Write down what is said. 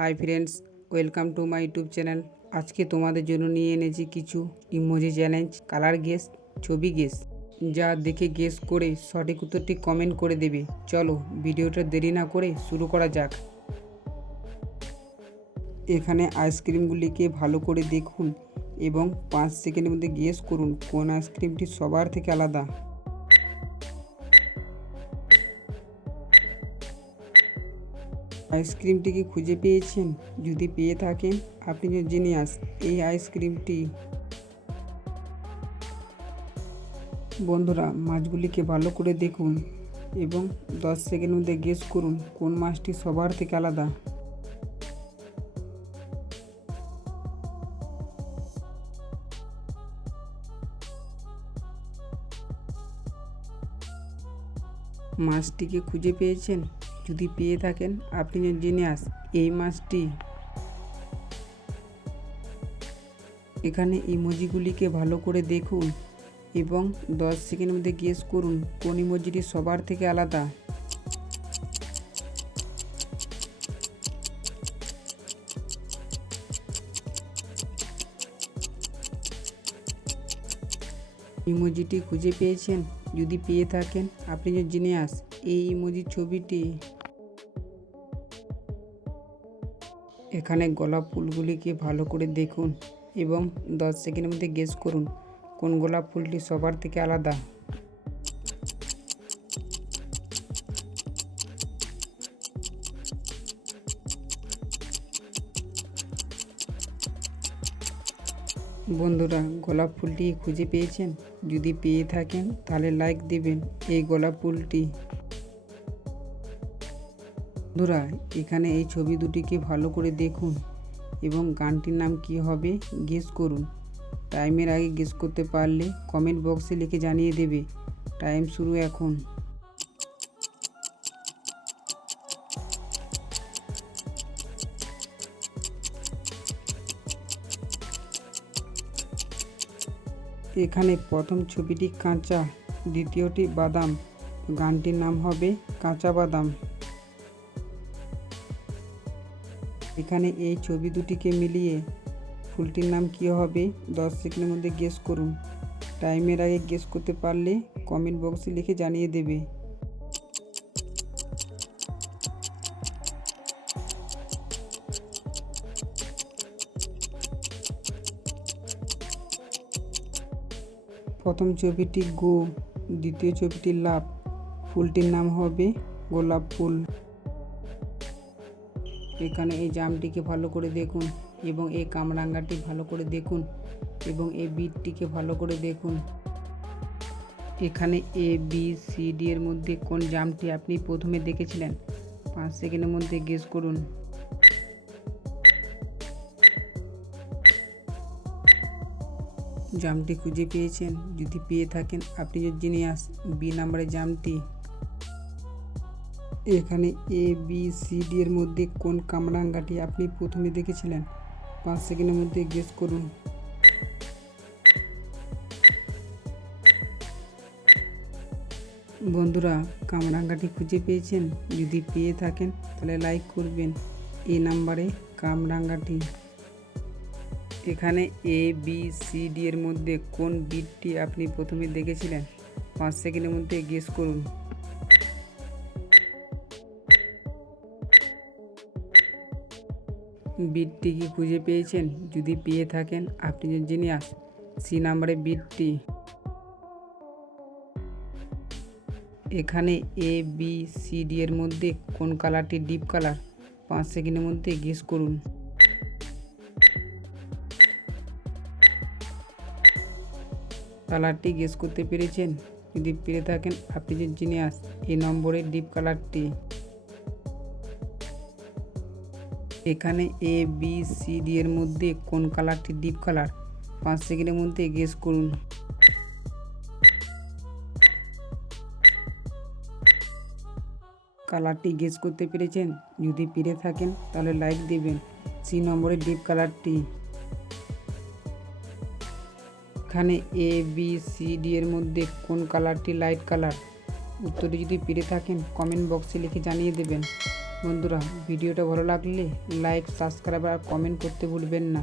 Hi friends, welcome to my YouTube channel. আজকে তোমাদের জন্য নিয়ে এনেছি কিছু ইমোজি চ্যালেঞ্জ, কালার গেস, ছবি গেস, যা দেখে গেস করে সঠিক উত্তরটি কমেন্ট করে দেবে। চলো ভিডিওটা দেরি না করে শুরু করা যাক। এখানে আইসক্রিমগুলিকে ভালো করে দেখুন এবং 5 সেকেন্ডের মধ্যে গেস করুন কোন আইসক্রিমটি সবার থেকে আলাদা। আইসক্রিমটিকে খুঁজে পেয়েছেন? যদি পেয়ে থাকেন আপনি জিনিয়াস। এই আইসক্রিমটি। বন্ধুরা, মাছগুলিকে ভালো করে দেখুন এবং 10 সেকেন্ডের মধ্যে গেস করুন কোন মাছটি সবার থেকে আলাদা। মাছটিকে খুঁজে পেয়েছেন? যদি পেয়ে থাকেন আপনি জিনিয়াস। এই মাছটি। এখানে ইমোজিগুলিকে ভালো করে দেখুন এবং 10 সেকেন্ডের মধ্যে গেস করুন কোন ইমোজিটি সবার থেকে আলাদা। ইমোজিটি খুঁজে পেয়েছেন? যদি পেয়ে থাকেন আপনি জিনিয়াস। এই ইমোজির ছবিটি। এখানে গোলাপ ফুলগুলিকে ভালো করে দেখুন এবং 10 সেকেন্ডের মধ্যে গেস করুন কোন গোলাপ ফুলটি সবার থেকে আলাদা। বন্ধুরা, গোলাপ ফুলটি খুঁজে পেয়েছেন? যদি পেয়ে থাকেন তাহলে লাইক দেবেন এই গোলাপ ফুলটি। বন্ধুরা, এখানে এই ছবি দুটিকে ভালো করে দেখুন এবং গানটির নাম কি হবে গেস করুন। টাইমের আগে গেস করতে পারলে কমেন্ট বক্সে লিখে জানিয়ে দেবে। টাইম শুরু এখন। এখানে প্রথম ছবিটি কাঁচা, দ্বিতীয়টি বাদাম। গানটির নাম হবে কাঁচা বাদাম। এখানে এই ছবি দুটিকে মিলিয়ে ফুলটির নাম কি হবে 10 সেকেন্ডের মধ্যে গেস করুন। টাইমের আগে গেস করতে পারলে কমেন্ট বক্সে লিখে জানিয়ে দেবে। প্রথম ছবিটি গো, দ্বিতীয় ছবিটি লাভ। ফুলটির নাম হবে গোলাপ ফুল। এখানে এই জামটিকে ভালো করে দেখুন এবং এই কামরাঙ্গাটি ভালো করে দেখুন এবং এই বিটটিকে ভালো করে দেখুন। এখানে ABCD এর মধ্যে কোন জামটি আপনি প্রথমে দেখেছিলেন? 5 সেকেন্ডের মধ্যে গেস করুন। জামটি খুঁজে পেয়েছেন? যদি পেয়ে থাকেন আপনি জিনিয়াস। বি নাম্বারের জামটি। এখানে ABCD এর মধ্যে কোন কামরাঙ্গাটি আপনি প্রথমে দেখেছিলেন? 5 সেকেন্ডের মধ্যে গেস করুন। বন্ধুরা, কামরাঙ্গাটি খুঁজে পেয়েছেন? যদি পেয়ে থাকেন তাহলে লাইক করবেন এই নাম্বারে কামরাঙ্গাটি। এখানে ABCD এর মধ্যে কোন বিটটি আপনি প্রথমে দেখেছিলেন? 5 সেকেন্ডের মধ্যে গেস করুন। বিটটি কি খুঁজে পেয়েছেন? যদি পেয়ে থাকেন আপনি জিনিয়াস। সি নাম্বারে বিটটি। এখানে ABCD এর মধ্যে কোন কালারটি ডিপ কালার? 5 সেকেন্ডের মধ্যে গেস করুন। কালারটি গেস করতে পেরেছেন? যদি পেরে থাকেন আপনি জিনিয়াস। এই নম্বরের ডিপ কালারটি। এখানে ABCD এর মধ্যে কোন কালারটি ডিপ কালার? 5 সেকেন্ডের মধ্যে গেস করুন। কালারটি গেস করতে পেরেছেন? যদি পেরে থাকেন তাহলে লাইক দেবেন সি নম্বরের ডিপ কালারটি। এখানে ABCD এর মধ্যে কোন কালারটি লাইট কালার? উত্তরটি যদি পেরে থাকেন কমেন্ট বক্সে লিখে জানিয়ে দেবেন। বন্ধুরা ভিডিওটা ভালো লাগলে লাইক, সাবস্ক্রাইব আর কমেন্ট করতে ভুলবেন না।